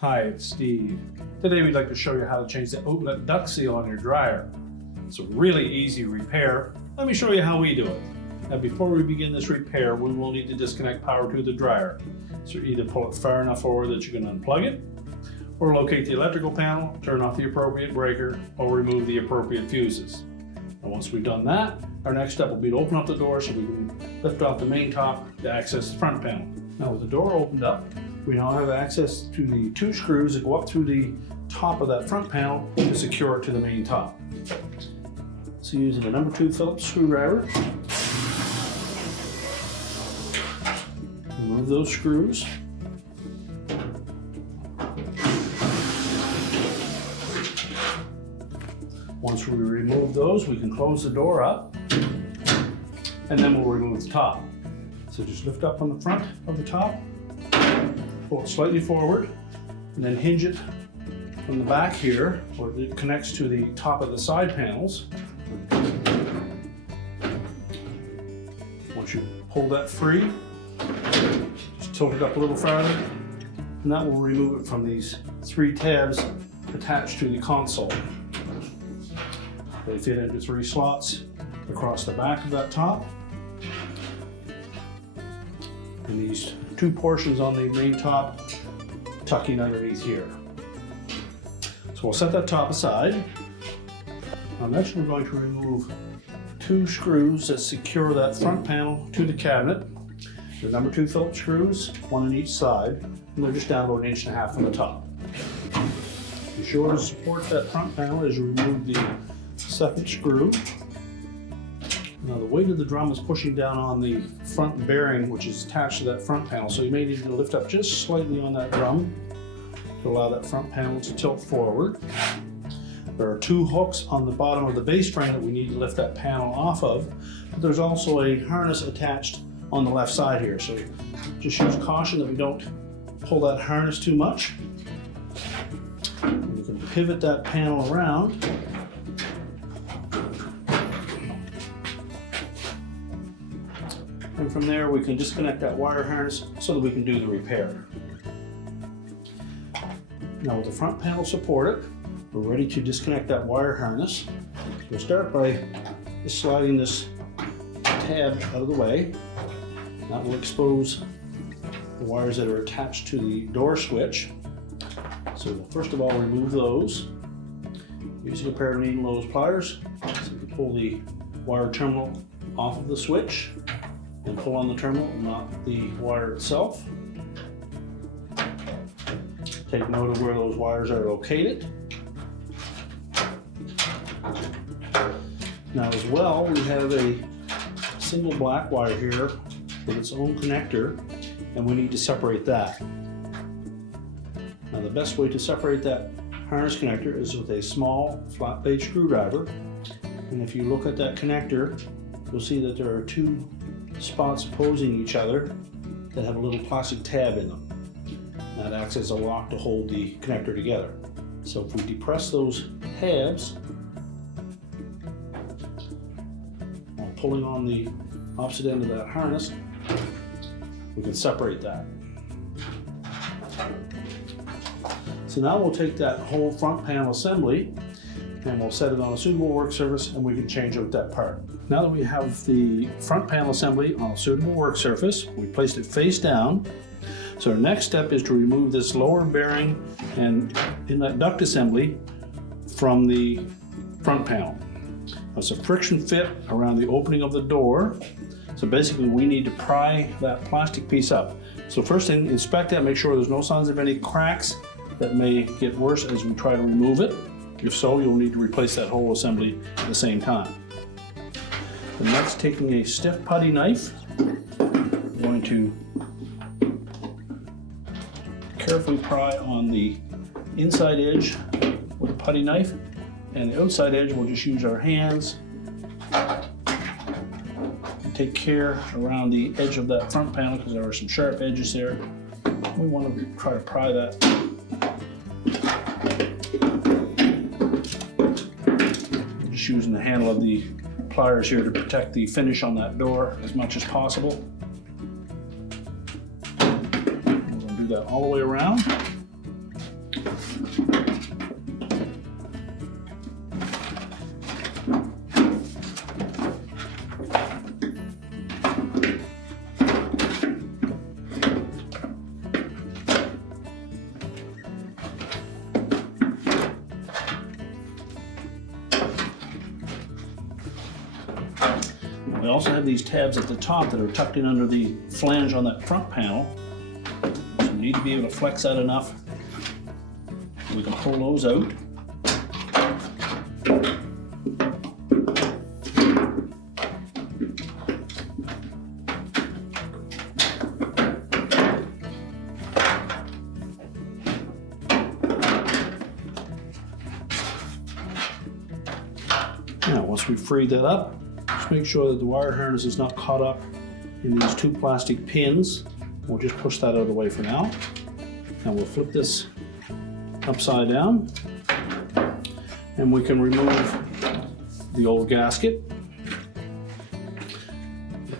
Hi, it's Steve. Today we'd like to show you how to change the outlet duct seal on your dryer. It's a really easy repair. Let me show you how we do it. Now before we begin this repair, we will need to disconnect power to the dryer. So either pull it far enough forward that you can unplug it, or locate the electrical panel, turn off the appropriate breaker, or remove the appropriate fuses. And once we've done that, our next step will be to open up the door so we can lift off the main top to access the front panel. Now with the door opened up, we now have access to the two screws that go up through the top of that front panel to secure it to the main top. So using a number 2 Phillips screwdriver, remove those screws. Once we remove those, we can close the door up, and then we'll remove the top. So just lift up on the front of the top, pull it slightly forward, and then hinge it from the back here, where it connects to the top of the side panels. Once you pull that free, just tilt it up a little farther, and that will remove it from these 3 tabs attached to the console. They fit into 3 slots across the back of that top. And these 2 portions on the main top tuck in underneath here. So we'll set that top aside. Now next we're going to remove 2 screws that secure that front panel to the cabinet. They're number 2 Phillips screws, 1 on each side, and they're just down about 1.5 inches from the top. Be sure to support that front panel as you remove the 2nd screw. Now the weight of the drum is pushing down on the front bearing, which is attached to that front panel, so you may need to lift up just slightly on that drum to allow that front panel to tilt forward. There are 2 hooks on the bottom of the base frame that we need to lift that panel off of, but there's also a harness attached on the left side here, so just use caution that we don't pull that harness too much. We can pivot that panel around. And from there we can disconnect that wire harness so that we can do the repair. Now with the front panel supported, we're ready to disconnect that wire harness. We'll start by just sliding this tab out of the way. That will expose the wires that are attached to the door switch. So we'll first of all remove those. Using a pair of needle nose pliers, so you can pull the wire terminal off of the switch and pull on the terminal, not the wire itself. Take note of where those wires are located. Now as well, we have a single black wire here with its own connector, and we need to separate that. Now the best way to separate that harness connector is with a small flat blade screwdriver. And if you look at that connector, you'll see that there are 2 spots opposing each other that have a little plastic tab in them. That acts as a lock to hold the connector together. So if we depress those tabs while pulling on the opposite end of that harness, we can separate that. So now we'll take that whole front panel assembly and we'll set it on a suitable work surface, and we can change out that part. Now that we have the front panel assembly on a suitable work surface, we placed it face down. So our next step is to remove this lower bearing and inlet duct assembly from the front panel. It's a friction fit around the opening of the door. So basically we need to pry that plastic piece up. So first thing, inspect that, make sure there's no signs of any cracks that may get worse as we try to remove it. If so, you'll need to replace that whole assembly at the same time. The next, taking a stiff putty knife, I'm going to carefully pry on the inside edge with a putty knife, and the outside edge we'll just use our hands. And take care around the edge of that front panel because there are some sharp edges there. We want to try to pry that. Just using the handle of the pliers here to protect the finish on that door as much as possible. We're going to do that all the way around. We also have these tabs at the top that are tucked in under the flange on that front panel. So we need to be able to flex that enough. We can pull those out. Now, once we've freed that up, just make sure that the wire harness is not caught up in these two plastic pins. We'll just push that out of the way for now. Now we'll flip this upside down and we can remove the old gasket.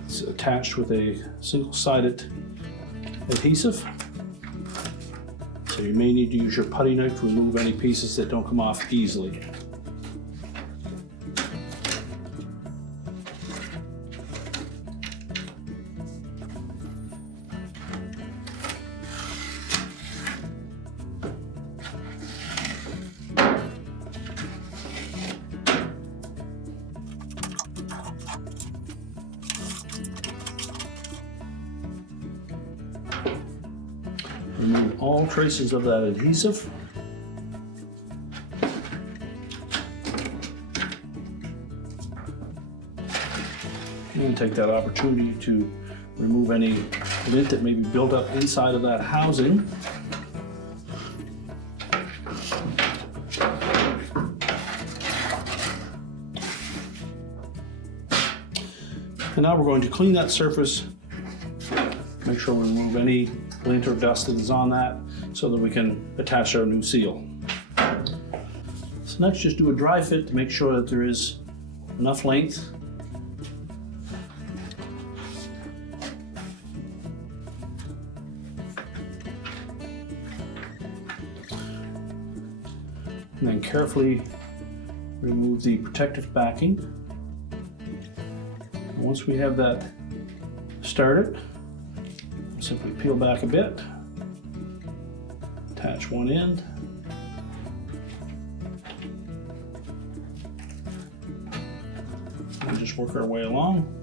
It's attached with a single-sided adhesive. So you may need to use your putty knife to remove any pieces that don't come off easily. Remove all traces of that adhesive. And take that opportunity to remove any lint that may be built up inside of that housing. And now we're going to clean that surface. Make sure we remove any lint or dust that is on that so that we can attach our new seal. So next, just do a dry fit to make sure that there is enough length. And then carefully remove the protective backing. And once we have that started, simply peel back a bit, attach one end, and just work our way along.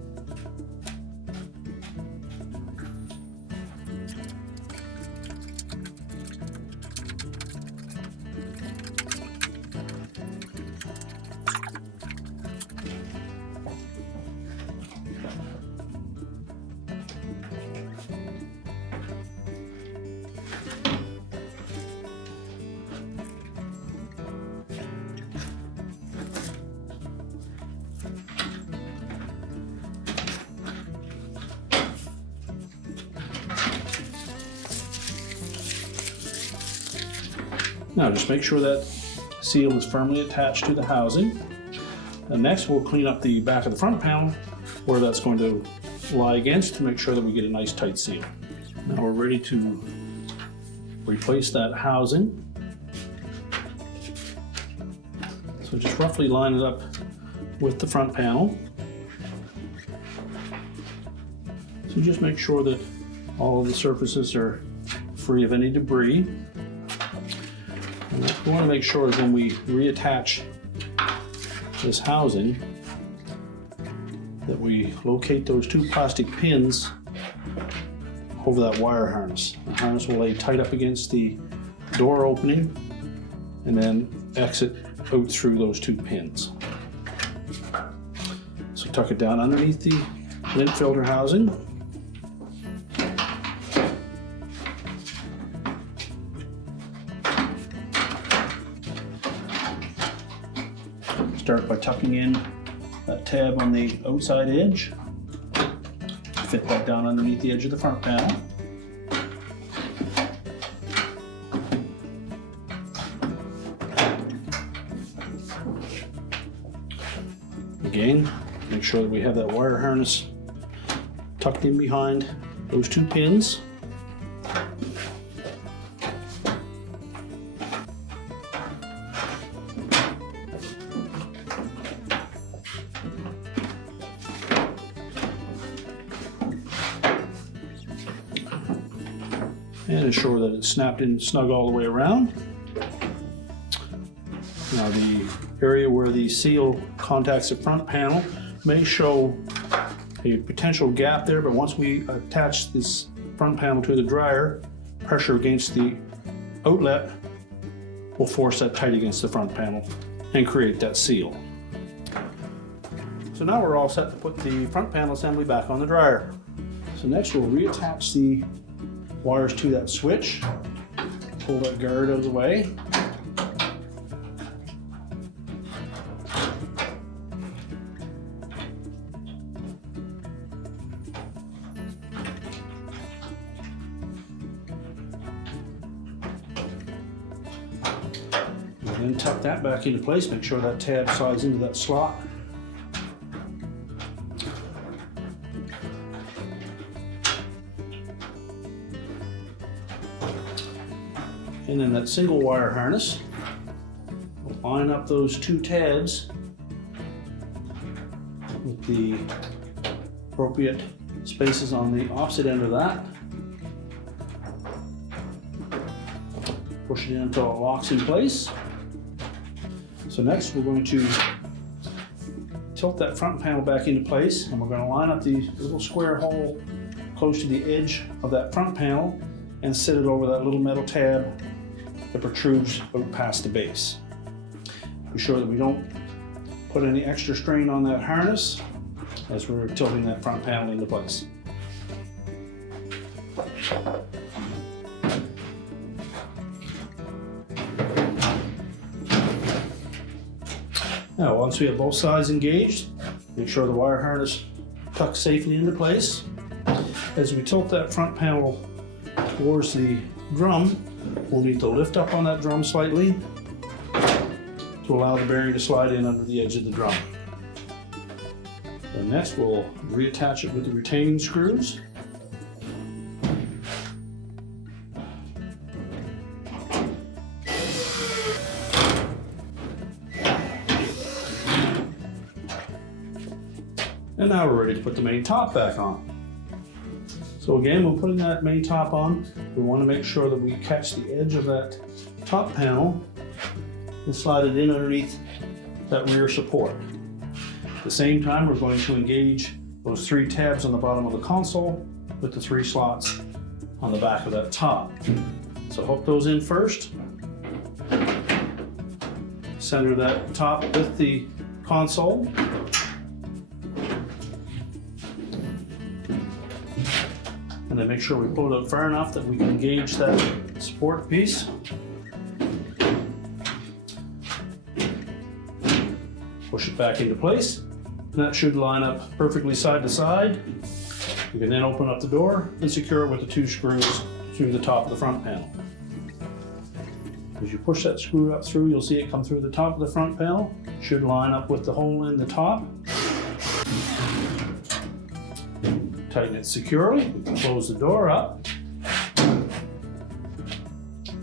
Now just make sure that seal is firmly attached to the housing. And next we'll clean up the back of the front panel where that's going to lie against to make sure that we get a nice tight seal. Now we're ready to replace that housing. So just roughly line it up with the front panel. So just make sure that all of the surfaces are free of any debris. And what we want to make sure is when we reattach this housing that we locate those two plastic pins over that wire harness. The harness will lay tight up against the door opening and then exit out through those two pins. So tuck it down underneath the lint filter housing. Start by tucking in that tab on the outside edge. Fit that down underneath the edge of the front panel. Again, make sure that we have that wire harness tucked in behind those two pins. and ensure that it's snapped in snug all the way around. Now the area where the seal contacts the front panel may show a potential gap there, but once we attach this front panel to the dryer, pressure against the outlet will force that tight against the front panel and create that seal. So now we're all set to put the front panel assembly back on the dryer. So next we'll reattach the wires to that switch, pull that guard out of the way. And then tuck that back into place, make sure that tab slides into that slot. And then that single wire harness, we'll line up those two tabs with the appropriate spaces on the opposite end of that. Push it in until it locks in place. So next we're going to tilt that front panel back into place, and we're going to line up the little square hole close to the edge of that front panel and set it over that little metal tab that protrudes out past the base. Be sure that we don't put any extra strain on that harness as we're tilting that front panel into place. Now, once we have both sides engaged, make sure the wire harness tucks safely into place. As we tilt that front panel towards the drum, we'll need to lift up on that drum slightly to allow the bearing to slide in under the edge of the drum. And next we'll reattach it with the retaining screws. And now we're ready to put the main top back on. So again, when putting that main top on, we want to make sure that we catch the edge of that top panel and slide it in underneath that rear support. At the same time, we're going to engage those three tabs on the bottom of the console with the three slots on the back of that top. So hook those in first. Center that top with the console. And then make sure we pull it out far enough that we can engage that support piece. Push it back into place. And that should line up perfectly side to side. You can then open up the door and secure it with the two screws through the top of the front panel. As you push that screw up through, you'll see it come through the top of the front panel. It should line up with the hole in the top. Tighten it securely, close the door up.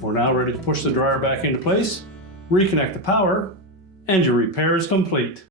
We're now ready to push the dryer back into place, reconnect the power, and your repair is complete.